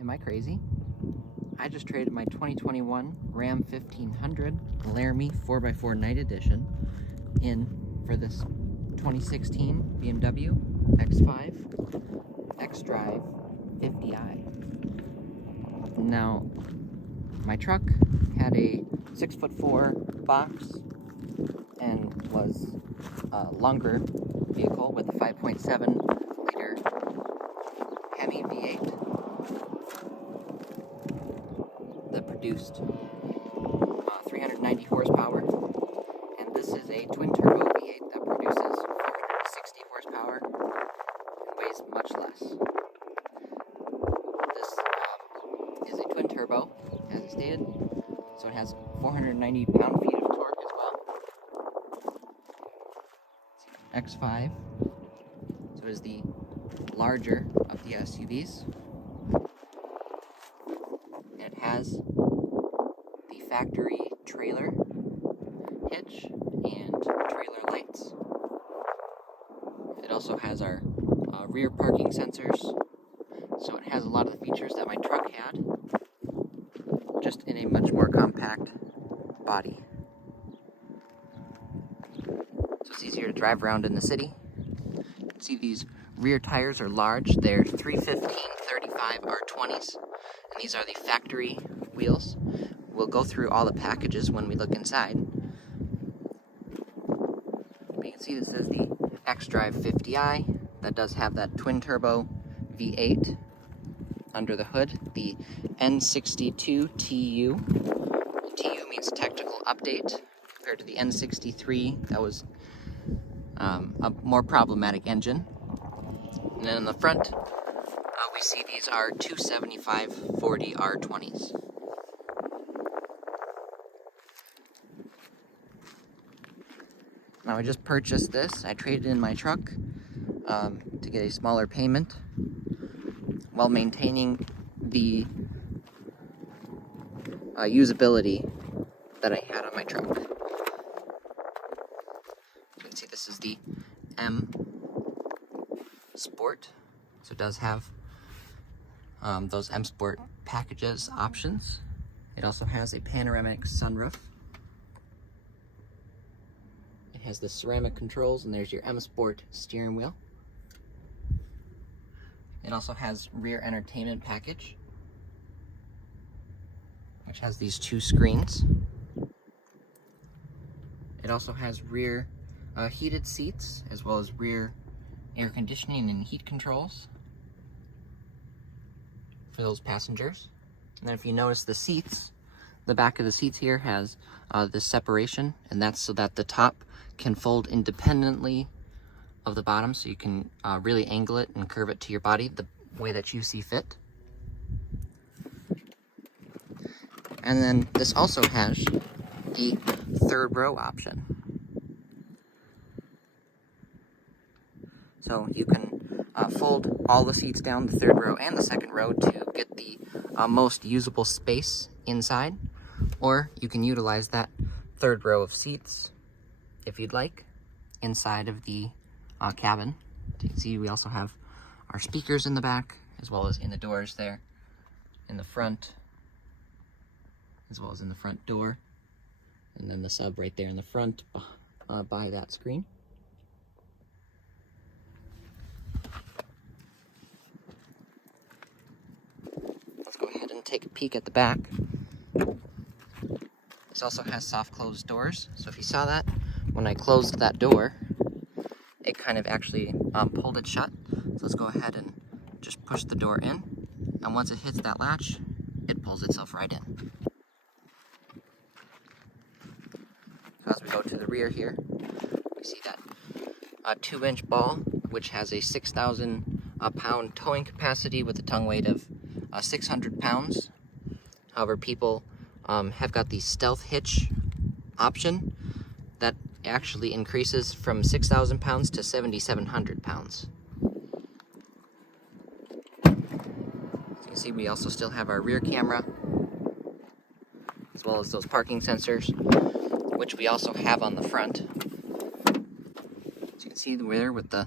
Am I crazy? I just traded my 2021 Ram 1500 Laramie 4x4 Night Edition in for this 2016 BMW X5 xDrive 50i. Now, my truck had a 6'4" box and was a longer vehicle with a 5.7 liter HEMI V8 that produced 390 horsepower, and this is a twin turbo V8 that produces 460 horsepower and weighs much less. This is a twin turbo, as it stated, so it has 490 pound-feet of torque as well. X5, so it is the larger of the SUVs. It has the factory trailer hitch and trailer lights. It also has our rear parking sensors, so it has a lot of the features that my truck had, just in a much more compact body. So it's easier to drive around in the city. You can see these rear tires are large. They're 315/35 R20s, and these are the factory wheels. We'll go through all the packages when we look inside. You can see this is the xDrive 50i that does have that twin turbo V8 under the hood. The N62 TU. TU means technical update compared to the N63 that was a more problematic engine. And then in the front, we see these are 275/40 R20s. Now I just purchased this. I traded in my truck to get a smaller payment while maintaining the usability that I had on my truck. You can see this is the M Sport, so it does have those M Sport packages options. It also has a panoramic sunroof. It has the ceramic controls, and there's your M Sport steering wheel. It also has rear entertainment package, which has these two screens. It also has rear heated seats, as well as rear air conditioning and heat controls for those passengers. And then if you notice the seats, the back of the seats here has this separation, and that's so that the top can fold independently of the bottom, so you can really angle it and curve it to your body the way that you see fit. And then this also has the third row option. So you can fold all the seats down, the third row and the second row, to get the most usable space inside. Or you can utilize that third row of seats, if you'd like, inside of the cabin. So you can see we also have our speakers in the back, as well as in the doors there, in the front, as well as in the front door. And then the sub right there in the front by that screen. Let's go ahead and take a peek at the back. This also has soft closed doors, so if you saw that, when I closed that door, it kind of actually pulled it shut. So let's go ahead and just push the door in, and once it hits that latch, it pulls itself right in. So as we go to the rear here, we see that 2-inch ball, which has a 6,000 pound towing capacity with a tongue weight of 600 pounds. However, people have got the stealth hitch option that actually increases from 6,000 pounds to 7,700 pounds. So you can see we also still have our rear camera, as well as those parking sensors, which we also have on the front. So you can see there with the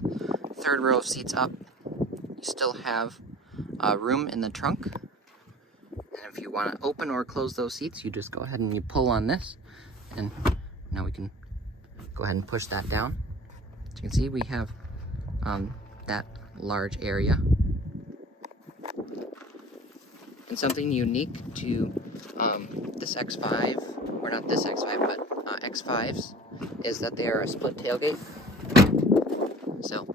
third row of seats up, you still have room in the trunk if you want to open or close those seats, you just go ahead and you pull on this, and now we can go ahead and push that down. As you can see, we have that large area. And something unique to this X5, or not this X5, but X5s, is that they are a split tailgate. So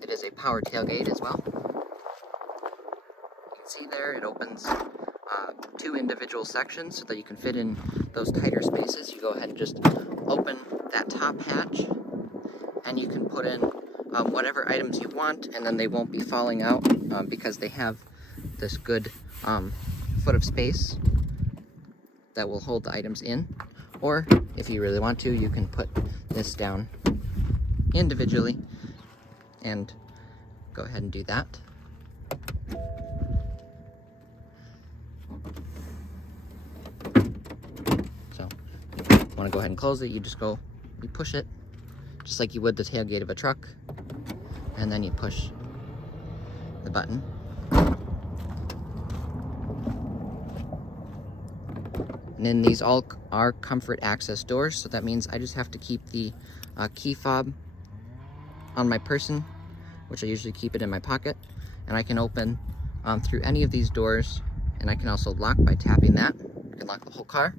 it is a power tailgate as well. You can see there it opens two individual sections so that you can fit in those tighter spaces. You go ahead and just open that top hatch, and you can put in whatever items you want, and then they won't be falling out because they have this good foot of space that will hold the items in. Or if you really want to, you can put this down individually and go ahead and do that. So if you want to go ahead and close it, you push it just like you would the tailgate of a truck, and then you push the button. And then these all are comfort access doors, so that means I just have to keep the key fob on my person, which I usually keep it in my pocket, and I can open through any of these doors, and I can also lock by tapping that. I can lock the whole car.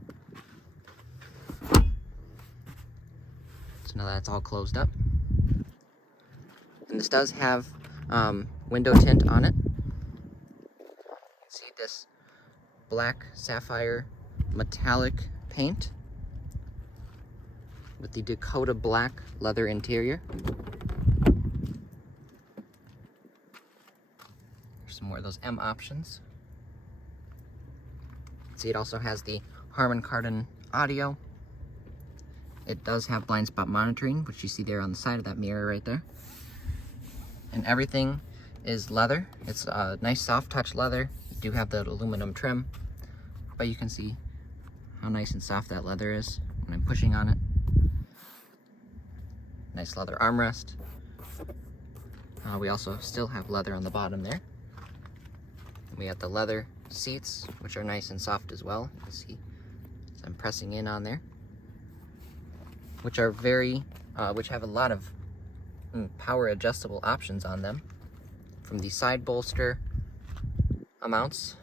So now that's all closed up. And this does have window tint on it. You can see this black sapphire metallic paint with the Dakota black leather interior. There's some more of those M options. See, it also has the Harman Kardon audio. It does have blind spot monitoring, which you see there on the side of that mirror right there. And everything is leather. It's a nice soft touch leather. You do have the aluminum trim, but you can see how nice and soft that leather is when I'm pushing on it. Nice leather armrest. We also still have leather on the bottom there. And we have the leather seats, which are nice and soft as well. You can see as I'm pressing in on there, which are which have a lot of power adjustable options on them, from the side bolster mounts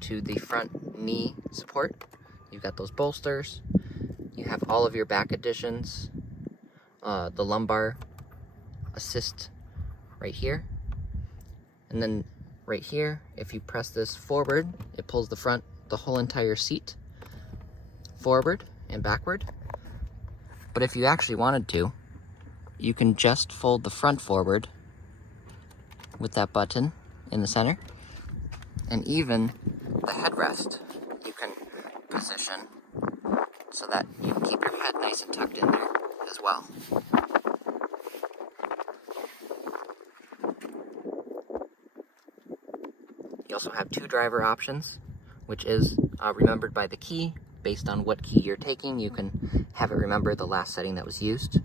to the front knee support. You've got those bolsters. You have all of your back additions, the lumbar assist right here, and then right here, if you press this forward, it pulls the whole entire seat forward and backward. But if you actually wanted to, you can just fold the front forward with that button in the center, and even the headrest you can position so that you can keep your head nice and tucked in there as well. You also have two driver options, which is remembered by the key. Based on what key you're taking, you can have it remember the last setting that was used.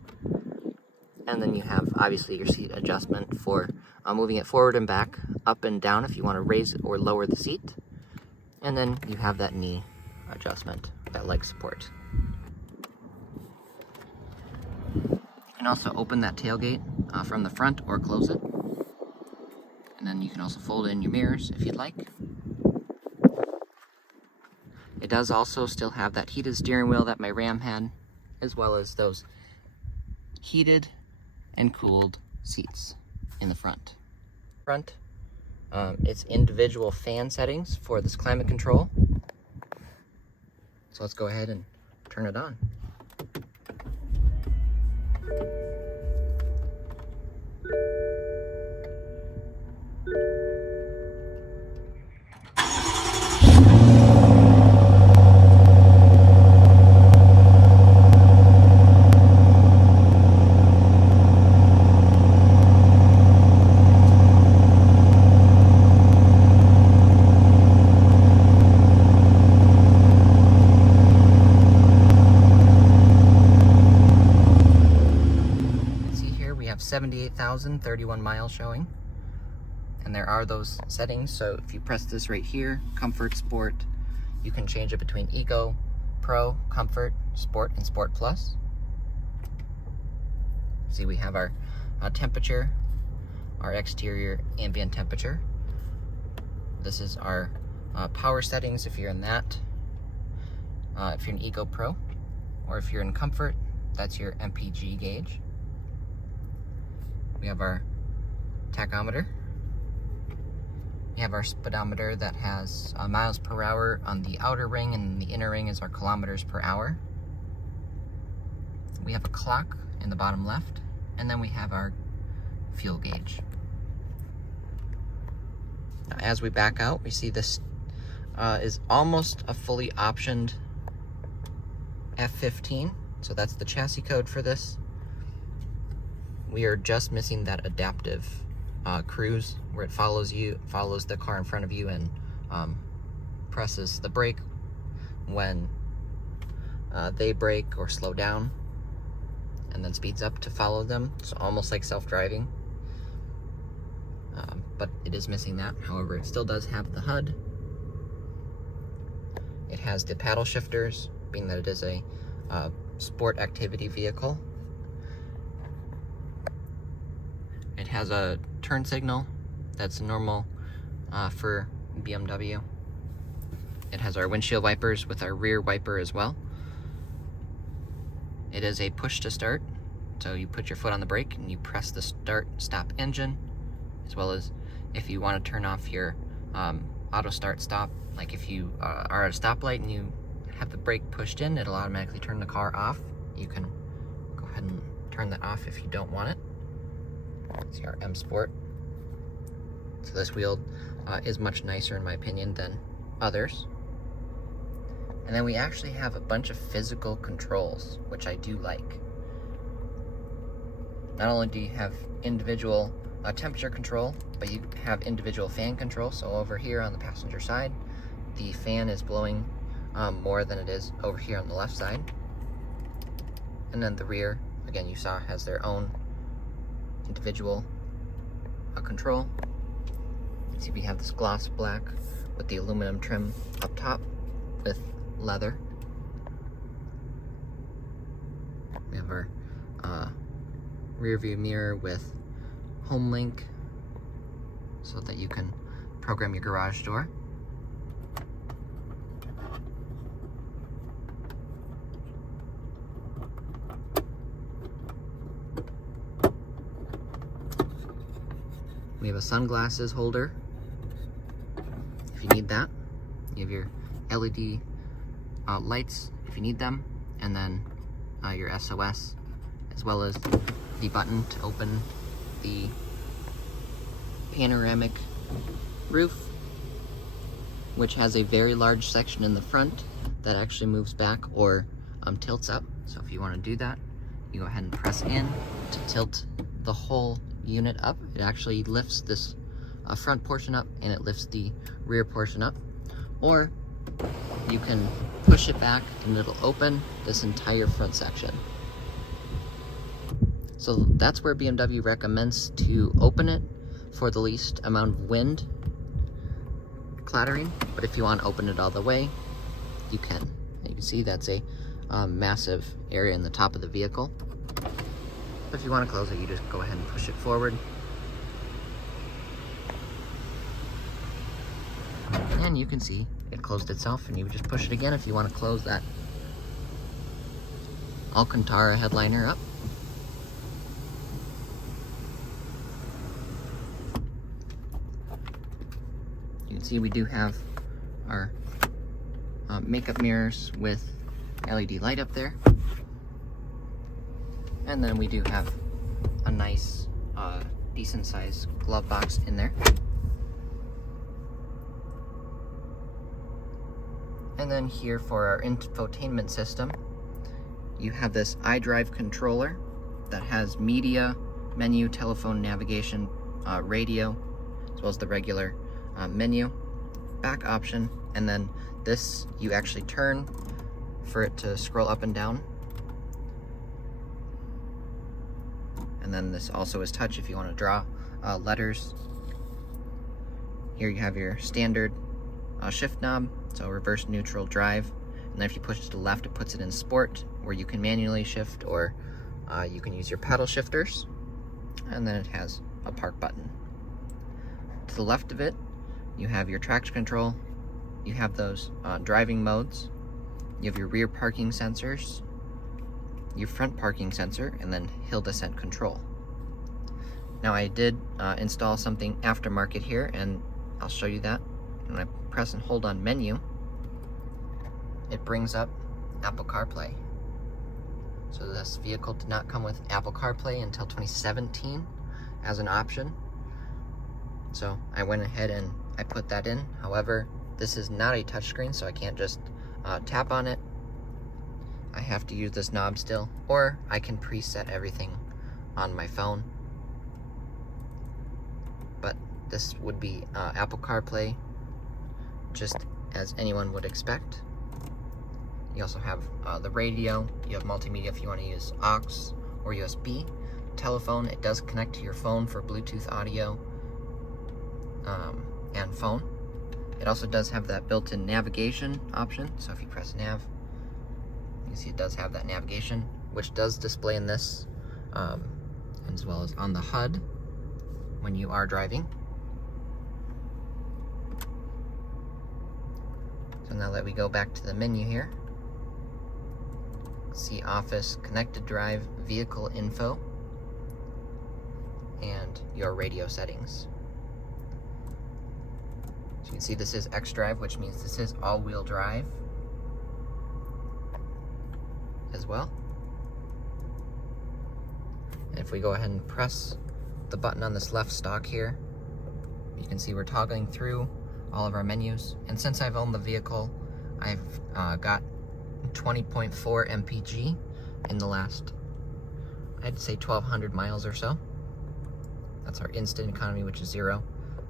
And then you have obviously your seat adjustment for moving it forward and back, up and down if you want to raise or lower the seat. And then you have that knee adjustment, that leg support. You can also open that tailgate from the front or close it. And then you can also fold in your mirrors if you'd like. It does also still have that heated steering wheel that my Ram had, as well as those heated and cooled seats in the front. It's individual fan settings for this climate control. So let's go ahead and turn it on. We have 78,031 miles showing, and And there are those settings, so if you press this right here, Comfort, Sport, you can change it between Eco, Pro, Comfort, Sport, and Sport Plus. See, we have our temperature, our exterior ambient temperature. This is our power settings if you're in that. If you're in Eco Pro, or if you're in Comfort, that's your MPG gauge. We have our tachometer. We have our speedometer that has miles per hour on the outer ring, and the inner ring is our kilometers per hour. We have a clock in the bottom left, and then we have our fuel gauge. Now, as we back out, we see this is almost a fully optioned F15, so that's the chassis code for this. We are just missing that adaptive cruise, where it follows the car in front of you, and presses the brake when they brake or slow down, and then speeds up to follow them. So almost like self-driving, but it is missing that. However, it still does have the HUD. It has the paddle shifters, being that it is a sport activity vehicle. It has a turn signal that's normal for BMW. It has our windshield wipers with our rear wiper as well. It is a push to start, so you put your foot on the brake and you press the stop engine, as well as if you want to turn off your auto start stop, like if you are at a stoplight and you have the brake pushed in, it'll automatically turn the car off. You can go ahead and turn that off if you don't want it. See our M Sport. So this wheel is much nicer in my opinion than others. And then we actually have a bunch of physical controls, which I do like. Not only do you have individual temperature control, but you have individual fan control. So over here on the passenger side, the fan is blowing more than it is over here on the left side. And then the rear, again, you saw, has their own individual control. See, we have this gloss black with the aluminum trim up top with leather. We have our rear view mirror with home link, so that you can program your garage door. We have a sunglasses holder if you need that. You have your LED lights if you need them, and then your SOS, as well as the button to open the panoramic roof, which has a very large section in the front that actually moves back or tilts up. So if you want to do that, you go ahead and press in to tilt the whole unit up. It actually lifts this front portion up, and it lifts the rear portion up. Or you can push it back and it'll open this entire front section. So that's where BMW recommends to open it, for the least amount of wind clattering. But if you want to open it all the way, you can. You can see that's a massive area in the top of the vehicle. But if you want to close it, you just go ahead and push it forward. And you can see it closed itself, and you would just push it again if you want to close that Alcantara headliner up. You can see we do have our makeup mirrors with LED light up there. And then we do have a nice, decent sized glove box in there. And then here for our infotainment system, you have this xDrive controller that has media, menu, telephone, navigation, radio, as well as the regular menu, back option, and then this you actually turn for it to scroll up and down. And then this also is touch if you want to draw letters here you have your standard shift knob, so reverse, neutral, drive. And then if you push it to the left, it puts it in sport, where you can manually shift, or you can use your paddle shifters. And then it has a park button. To the left of it, you have your traction control. You have those driving modes. You have your rear parking sensors, your front parking sensor, and then hill descent control. Now I did install something aftermarket here, and I'll show you that. When I press and hold on menu, it brings up Apple CarPlay. So this vehicle did not come with Apple CarPlay until 2017 as an option. So I went ahead and I put that in. However, this is not a touchscreen, so I can't just tap on it. I have to use this knob still, or I can preset everything on my phone. But this would be Apple CarPlay, just as anyone would expect. You also have the radio. You have multimedia if you want to use aux or USB. Telephone, it does connect to your phone for Bluetooth audio and phone. It also does have that built-in navigation option, so if you press nav, you can see it does have that navigation, which does display in this, as well as on the HUD when you are driving. So now that we go back to the menu here, see Office, Connected Drive, Vehicle Info, and your radio settings. So you can see this is xDrive, which means this is all-wheel drive as well. And if we go ahead and press the button on this left stalk here, you can see we're toggling through all of our menus. And since I've owned the vehicle, I've got 20.4 mpg in the last, I'd say 1,200 miles or so. That's our instant economy, which is 0.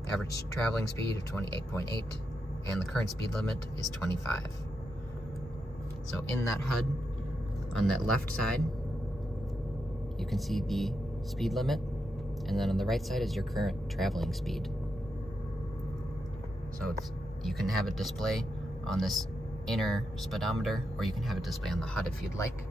Average traveling speed of 28.8, and the current speed limit is 25. So in that HUD, on that left side, you can see the speed limit, and then on the right side is your current traveling speed. So you can have it display on this inner speedometer, or you can have it display on the HUD if you'd like.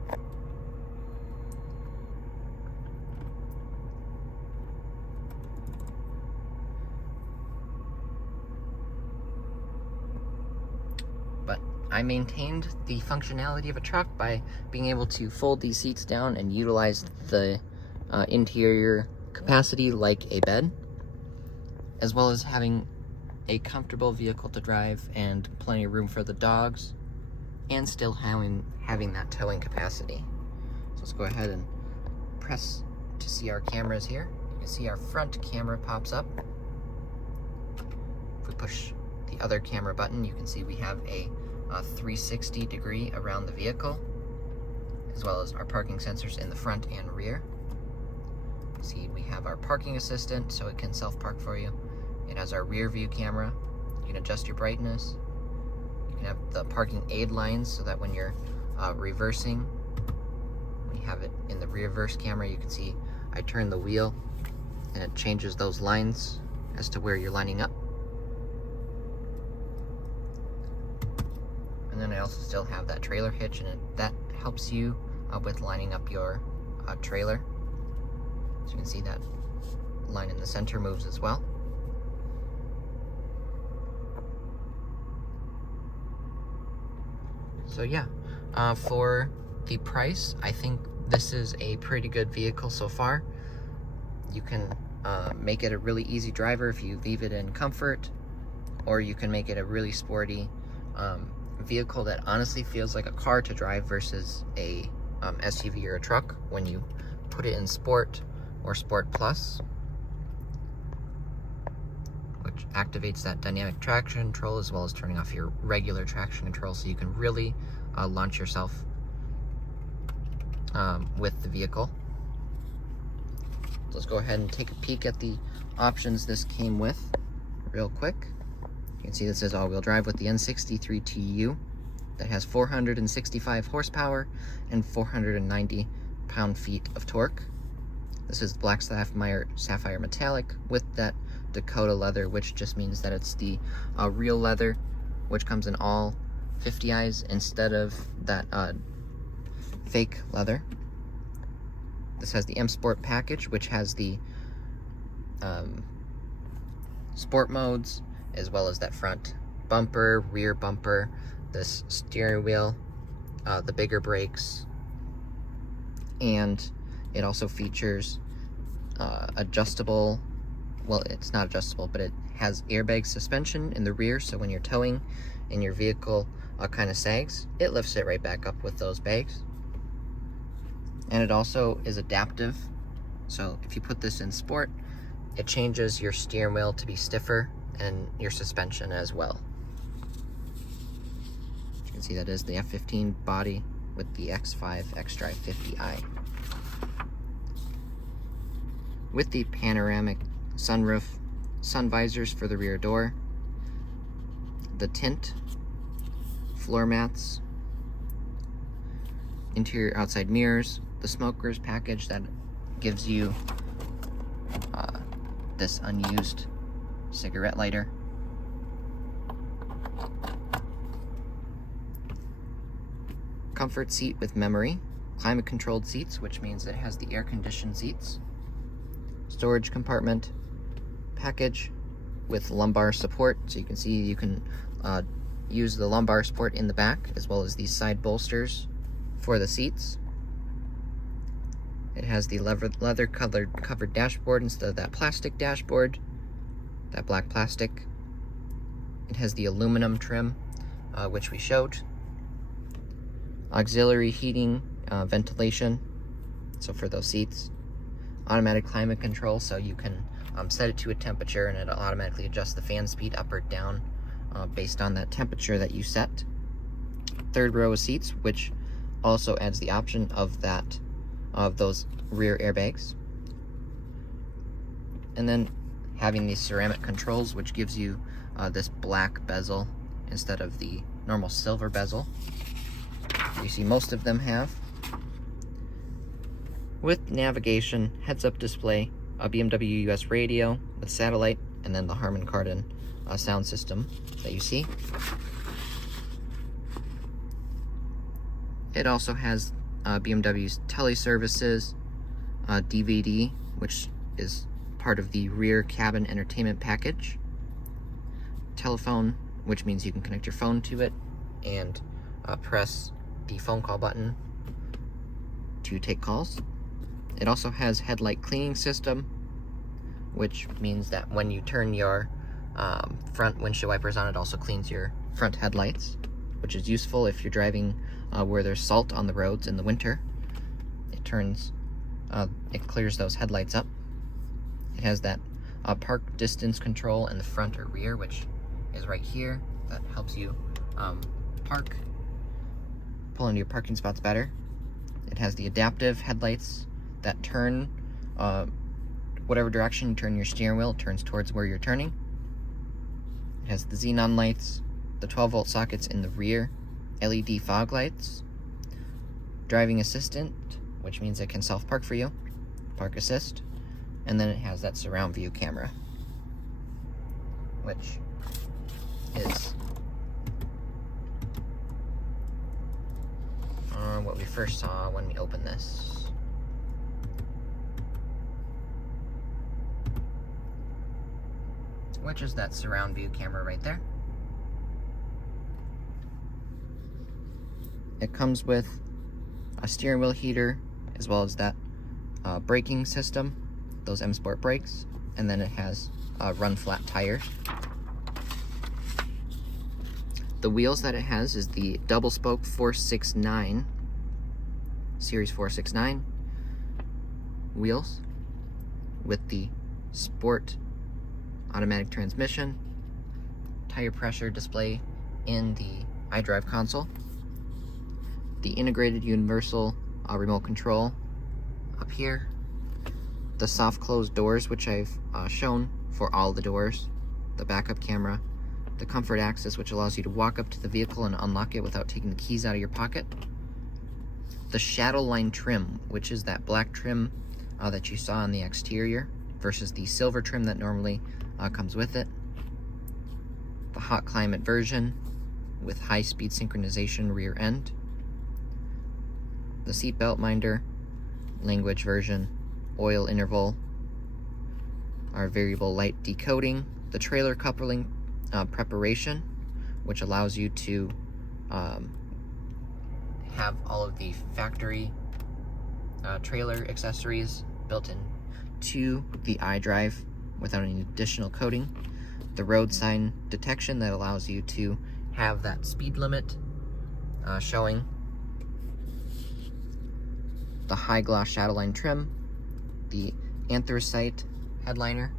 But I maintained the functionality of a truck by being able to fold these seats down and utilize the interior capacity like a bed, as well as having a comfortable vehicle to drive and plenty of room for the dogs, and still having that towing capacity. So let's go ahead and press to see our cameras here. You can see our front camera pops up. If we push the other camera button, you can see we have a 360 degree around the vehicle, as well as our parking sensors in the front and rear. You see we have our parking assistant, so it can self-park for you. It has our rear view camera. You can adjust your brightness. You can have the parking aid lines, so that when you're reversing, when you have it in the reverse camera, you can see I turn the wheel and it changes those lines as to where you're lining up. And then I also still have that trailer hitch, and that helps you with lining up your trailer. So you can see that line in the center moves as well. So yeah, for the price, I think this is a pretty good vehicle so far. You can make it a really easy driver if you leave it in comfort, or you can make it a really sporty vehicle that honestly feels like a car to drive versus a SUV or a truck when you put it in Sport or Sport Plus, which activates that dynamic traction control as well as turning off your regular traction control, so you can really launch yourself with the vehicle. Let's go ahead and take a peek at the options this came with real quick. You can see this is all-wheel drive with the N63 TU that has 465 horsepower and 490 pound-feet of torque. This is black sapphire metallic with that Dakota leather, which just means that it's the real leather, which comes in all 50 eyes instead of that fake leather. This has the M Sport package, which has the sport modes, as well as that front bumper, rear bumper, this steering wheel, the bigger brakes, and it also features adjustable, well, it's not adjustable, but it has airbag suspension in the rear, so when you're towing and your vehicle kind of sags, it lifts it right back up with those bags. And it also is adaptive, so if you put this in sport, it changes your steering wheel to be stiffer and your suspension as well. You can see that is the F15 body with the X5 xDrive 50i. With the panoramic sunroof, sun visors for the rear door, the tint, floor mats, interior outside mirrors, the smokers package that gives you this unused cigarette lighter, comfort seat with memory, climate controlled seats, which means it has the air conditioned seats, storage compartment package with lumbar support, so you can see you can use the lumbar support in the back as well as these side bolsters for the seats. It has the leather covered dashboard instead of that plastic dashboard, that black plastic. It has the aluminum trim, which we showed. Auxiliary heating, ventilation, so for those seats. Automatic climate control, so you can set it to a temperature and it'll automatically adjust the fan speed up or down based on that temperature that you set. Third row of seats, which also adds the option of those rear airbags. And then having these ceramic controls, which gives you this black bezel instead of the normal silver bezel you see most of them have. With navigation, heads-up display, a BMW US radio with satellite, and then the Harman Kardon sound system that you see. It also has BMW's teleservices, DVD, which is part of the rear cabin entertainment package, telephone, which means you can connect your phone to it and press the phone call button to take calls. It also has headlight cleaning system, which means that when you turn your front windshield wipers on, it also cleans your front headlights, which is useful if you're driving where there's salt on the roads in the winter. It clears those headlights up. It has that park distance control in the front or rear, which is right here. That helps you pull into your parking spots better. It has the adaptive headlights that turn whatever direction you turn your steering wheel, it turns towards where you're turning. It has the xenon lights, the 12-volt sockets in the rear, LED fog lights, driving assistant, which means it can self-park for you, park assist, and then it has that surround view camera, which is what we first saw when we opened this. Which is that surround view camera right there. It comes with a steering wheel heater, as well as that braking system, those M Sport brakes, and then it has run flat tires. The wheels that it has is the double spoke 469, Series 469 wheels with the sport automatic transmission, tire pressure display in the iDrive console, the integrated universal remote control up here, the soft closed doors, which I've shown for all the doors, the backup camera, the comfort access, which allows you to walk up to the vehicle and unlock it without taking the keys out of your pocket, the Shadowline trim, which is that black trim that you saw on the exterior versus the silver trim that normally comes with it. The hot climate version with high-speed synchronization rear end. The seatbelt minder, language version, oil interval, our variable light decoding, the trailer coupling preparation, which allows you to have all of the factory trailer accessories built in to the iDrive without any additional coding. The road sign detection that allows you to have that speed limit showing. The high gloss Shadowline trim, the anthracite headliner.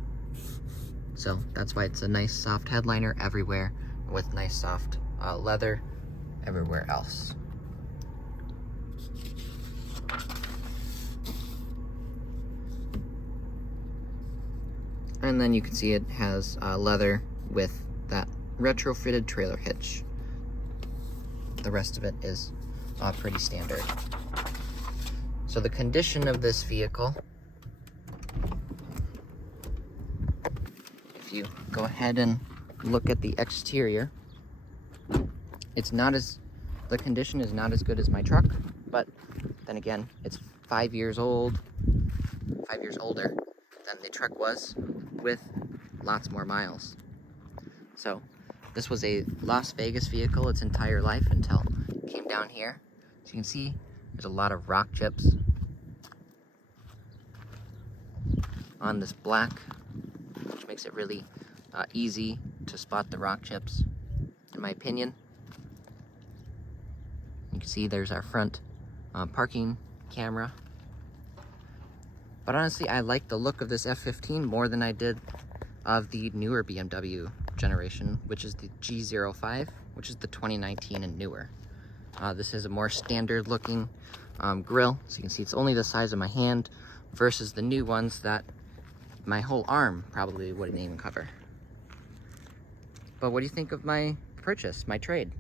So that's why it's a nice soft headliner everywhere with nice soft leather everywhere else. And then you can see it has leather with that retrofitted trailer hitch. The rest of it is pretty standard. So the condition of this vehicle, if you go ahead and look at the exterior, the condition is not as good as my truck, but then again, it's 5 years old, 5 years older than the truck was, with lots more miles. So this was a Las Vegas vehicle its entire life until it came down here. So you can see there's a lot of rock chips on this black, which makes it really easy to spot the rock chips, in my opinion. You can see there's our front parking camera. But honestly, I like the look of this F15 more than I did of the newer BMW generation, which is the G05, which is the 2019 and newer. This is a more standard looking grille, so you can see it's only the size of my hand versus the new ones that my whole arm probably wouldn't even cover. But what do you think of my purchase, my trade?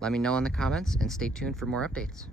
Let me know in the comments and stay tuned for more updates.